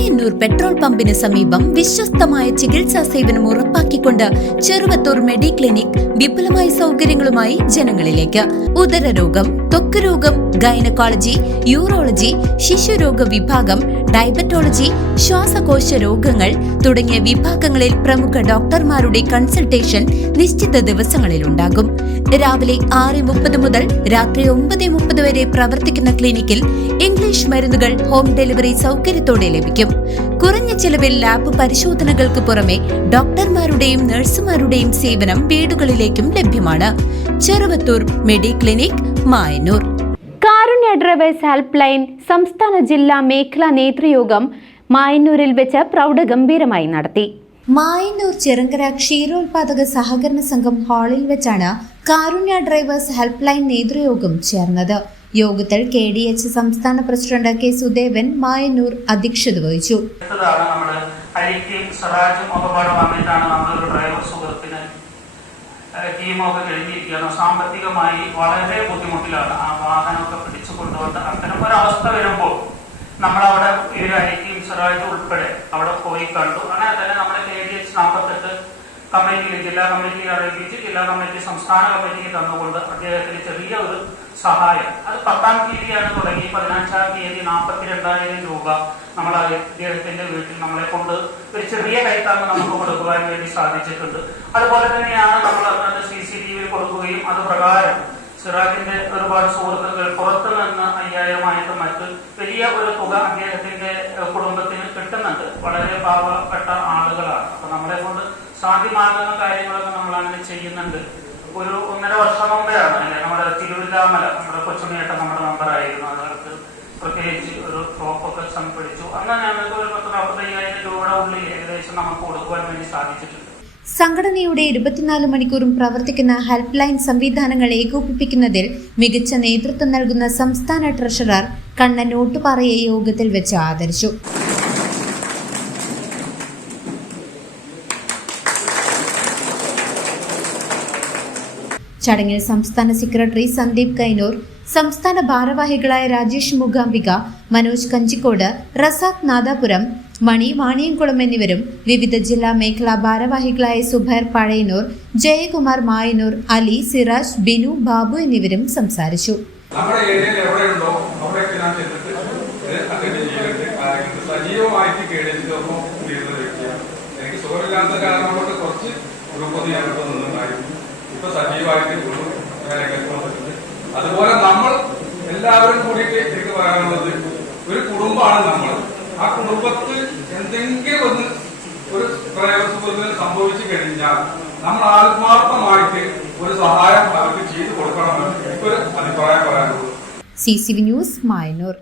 Mayannur petrol പമ്പിന് സമീപം വിശ്വസ്തമായ ചികിത്സാ സേവനം ഉറപ്പാക്കിക്കൊണ്ട് ചെറുവത്തൂർ മെഡിക്ലിനിക് വിപുലമായ സൗകര്യങ്ങളുമായി ജനങ്ങളിലേക്ക്. ഉദരരോഗം, ത്വക്ക് രോഗം, ഗൈനക്കോളജി, യൂറോളജി, ശിശുരോഗ വിഭാഗം, ഡയബറ്റോളജി, ശ്വാസകോശ രോഗങ്ങൾ തുടങ്ങിയ വിഭാഗങ്ങളിൽ പ്രമുഖ ഡോക്ടർമാരുടെ കൺസൾട്ടേഷൻ നിശ്ചിത ദിവസങ്ങളിൽ ഉണ്ടാകും. രാവിലെ 6:30 മുതൽ രാത്രി 9:30 വരെ പ്രവർത്തിക്കുന്ന ക്ലിനിക്കിൽ ഇംഗ്ലീഷ് മരുന്നുകൾ ഹോം ഡെലിവറി സൗകര്യത്തോടെ ലഭിക്കും. കുറഞ്ഞ ചെലവിൽ ലാബ് പരിശോധനകൾക്ക് പുറമെ ഡോക്ടർമാരുടെയും നഴ്സുമാരുടെയും സേവനം വീടുകളിലേക്കും ലഭ്യമാണ്. ചെറുവത്തൂർ മെഡിക്ലിനിക്, മായന്നൂർ. കാരുണ്യ ഡ്രൈവേഴ്സ് ഹെൽപ്പ് ലൈൻ സംസ്ഥാന ജില്ലാ മേഖലാ നേതൃയോഗം മായന്നൂരിൽ വെച്ച് പ്രൗഢഗംഭീരമായി നടത്തി. മായന്നൂർ ചിറങ്കര ക്ഷീരോത്പാദക സഹകരണ സംഘം ഹാളിൽ വെച്ചാണ് കാരുണ്യ ഡ്രൈവേഴ്സ് ഹെൽപ്പ് ലൈൻ നേതൃയോഗം ചേർന്നത്. യോഗത്തിൽ KDH സംസ്ഥാന പ്രസിഡന്റ് K. സുദേവൻ മായന്നൂർ അധ്യക്ഷത വഹിച്ചു. ടീമൊക്കെ കഴിഞ്ഞിരിക്കുകയാണ്. സാമ്പത്തികമായി വളരെ ബുദ്ധിമുട്ടിലാണ്. ആ വാഹനമൊക്കെ പിടിച്ചു കൊണ്ടുവന്ന് അത്തരം ഒരവസ്ഥ വരുമ്പോൾ നമ്മളവിടെ ഈ ഒരു ഐക്യം സ്വരാജ് ഉൾപ്പെടെ അവിടെ പോയി കണ്ടു. അങ്ങനെ തന്നെ നമ്മുടെ KDH 48 കമ്മിറ്റി ജില്ലാ കമ്മിറ്റി അറിയിപ്പിച്ച് ജില്ലാ കമ്മിറ്റി സംസ്ഥാന കമ്മിറ്റിക്ക് തന്നുകൊണ്ട് അദ്ദേഹത്തിന് ചെറിയ ഒരു സഹായം, അത് 10-ാം തീയതിയാണ് തുടങ്ങി. 15-ാം തീയതി 42,000 രൂപ നമ്മൾ അദ്ദേഹത്തിന്റെ വീട്ടിൽ നമ്മളെ കൊണ്ട് ഒരു ചെറിയ കൈത്താങ്ങ് നമുക്ക് കൊടുക്കുവാൻ വേണ്ടി സാധിച്ചിട്ടുണ്ട്. അതുപോലെ തന്നെയാണ് നമ്മൾ CCTV കൊടുക്കുകയും അത് പ്രകാരം സിറാജിന്റെ ഒരുപാട് സുഹൃത്തുക്കൾ പുറത്തു നിന്ന് 5,000 മറ്റ് വലിയ ഒരു തുക അദ്ദേഹത്തിന്റെ കുടുംബത്തിന് കിട്ടുന്നുണ്ട്. വളരെ പാവപ്പെട്ട ആളുകളാണ്. അപ്പൊ നമ്മളെ കൊണ്ട് സാധ്യമാകുന്ന കാര്യങ്ങളൊക്കെ നമ്മൾ അങ്ങനെ ചെയ്യുന്നുണ്ട്. ഒരു 1.5 വർഷം മുമ്പെയാണ് നമ്മുടെ തിരുവില്ലാമല, നമ്മുടെ കൊച്ചുണ്ണിയേട്ട നമ്മുടെ മെമ്പറായിരുന്നു. അതിനകത്ത് പ്രത്യേകിച്ച് ഒരു ടോപ്പൊക്കെ സംഘടിച്ചു. അന്ന് ഞങ്ങൾക്ക് ഒരു 40,000 രൂപയുടെ ഉള്ളിൽ ഏകദേശം നമുക്ക് കൊടുക്കുവാൻ വേണ്ടി സാധിച്ചിട്ടുണ്ട്. സംഘടനയുടെ 24 മണിക്കൂറും പ്രവർത്തിക്കുന്ന ഹെൽപ്പ് ലൈൻ സംവിധാനങ്ങൾ ഏകോപിപ്പിക്കുന്നതിൽ മികച്ച നേതൃത്വം നൽകുന്ന സംസ്ഥാന ട്രഷറർ കണ്ണൻ ഓട്ടുപാറയെ യോഗത്തിൽ വെച്ച് ആദരിച്ചു. ചടങ്ങിൽ സംസ്ഥാന സെക്രട്ടറി സന്ദീപ് കൈനൂർ, സംസ്ഥാന ഭാരവാഹികളായ രാജേഷ് മൂകാംബിക, മനോജ് കഞ്ചിക്കോട്, റസാഖ് നാദാപുരം, മണി വാണിയംകുളം എന്നിവരും വിവിധ ജില്ലാ മേഖലാ ഭാരവാഹികളായ സുബൈർ പഴയന്നൂർ, ജയകുമാർ മായന്നൂർ, അലി, സിറാജ്, ബിനു, ബാബു എന്നിവരും സംസാരിച്ചു. അതുപോലെ നമ്മൾ എല്ലാവരും കൂടിയിട്ട് എനിക്ക് പറയാനുള്ളത്, ഒരു കുടുംബമാണ് നമ്മൾ. ആ കുടുംബത്തിൽ എന്തെങ്കിലും ഒരു പ്രയാസം സംഭവിച്ചു കഴിഞ്ഞാൽ നമ്മൾ ആത്മാർത്ഥമായിട്ട് ഒരു സഹായം അവർക്ക് ചെയ്തു കൊടുക്കണമെന്ന് എനിക്കൊരു അഭിപ്രായം പറയാനുള്ളൂ. CCV news, Mayannur.